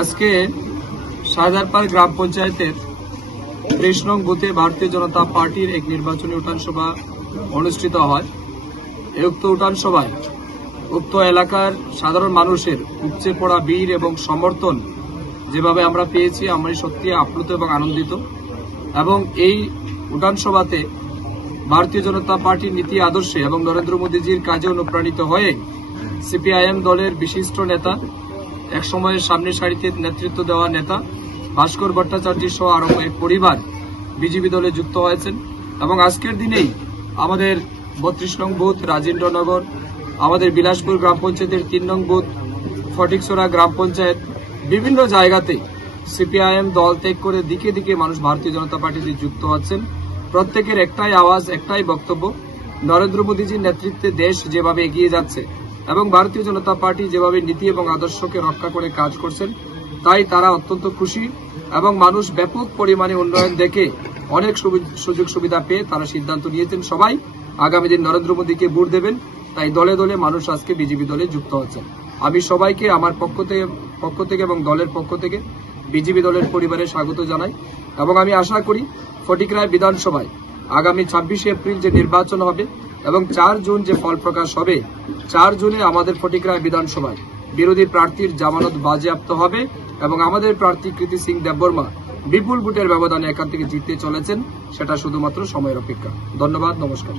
আজকে শাহজাহানপাড় গ্রাম পঞ্চায়েতের ৩০ নং বুথে ভারতীয় জনতা পার্টির এক নির্বাচনী উঠান সভা অনুষ্ঠিত হয়। এই উক্ত উঠান সভায় উক্ত এলাকার সাধারণ মানুষের উপচে পড়া ভিড় এবং সমর্থন যেভাবে আমরা পেয়েছি, আমরা সত্যি আপ্লুত এবং আনন্দিত। এবং এই উঠান সভাতে ভারতীয় জনতা পার্টির নীতি আদর্শে এবং নরেন্দ্র মোদীজির কাজে অনুপ্রাণিত হয়ে সিপিআইএম দলের বিশিষ্ট নেতা, এক সময়ের সামনের সারিতে নেতৃত্ব দেওয়া নেতা ভাস্কর ভট্টাচার্য সহ আরো এক পরিবার বিজেপি দলে যুক্ত হয়েছেন। এবং আজকের দিনেই আমাদের ৩২ নং বুথ রাজেন্দ্রনগর, আমাদের বিলাসপুর গ্রাম পঞ্চায়েতের ৩ নং বুথ ফটিকছড়া গ্রাম পঞ্চায়েত, বিভিন্ন জায়গাতে সিপিআইএম দল ত্যাগ করে দিকে দিকে মানুষ ভারতীয় জনতা পার্টিতে যুক্ত হচ্ছেন। প্রত্যেকের একটাই আওয়াজ, একটাই বক্তব্য, নরেন্দ্র মোদীজির নেতৃত্বে দেশ যেভাবে এগিয়ে যাচ্ছে এবং ভারতীয় জনতা পার্টি যেভাবে নীতি এবং আদর্শকে রক্ষা করে কাজ করছেন, তাই তারা অত্যন্ত খুশি। এবং মানুষ ব্যাপক পরিমাণে উন্নয়ন দেখে অনেক সুযোগ সুবিধা পেয়ে তারা সিদ্ধান্ত নিয়েছেন সবাই আগামী দিন নরেন্দ্র মোদীকে ভোট দেবেন। তাই দলে দলে মানুষ আজকে বিজেপি দলে যুক্ত হচ্ছেন। আমি সবাইকে আমার পক্ষ থেকে এবং দলের পক্ষ থেকে বিজেপি দলের পরিবারে স্বাগত জানাই। এবং আমি আশা করি ফটিকরায় বিধানসভায় আগামী ২৬শে এপ্রিল যে নির্বাচন হবে এবং ৪ জুন যে ফল প্রকাশ হবে, ৪ জুনে আমাদের ফটিকরায় বিধানসভায় বিরোধী প্রার্থীর জামানত বাজেয়াপ্ত হবে এবং আমাদের প্রার্থী কৃতি সিং দেববর্মা বিপুল ভোটের ব্যবধানে এখান থেকে জিততে চলেছেন। সেটা শুধুমাত্র সময়ের অপেক্ষা। ধন্যবাদ, নমস্কার।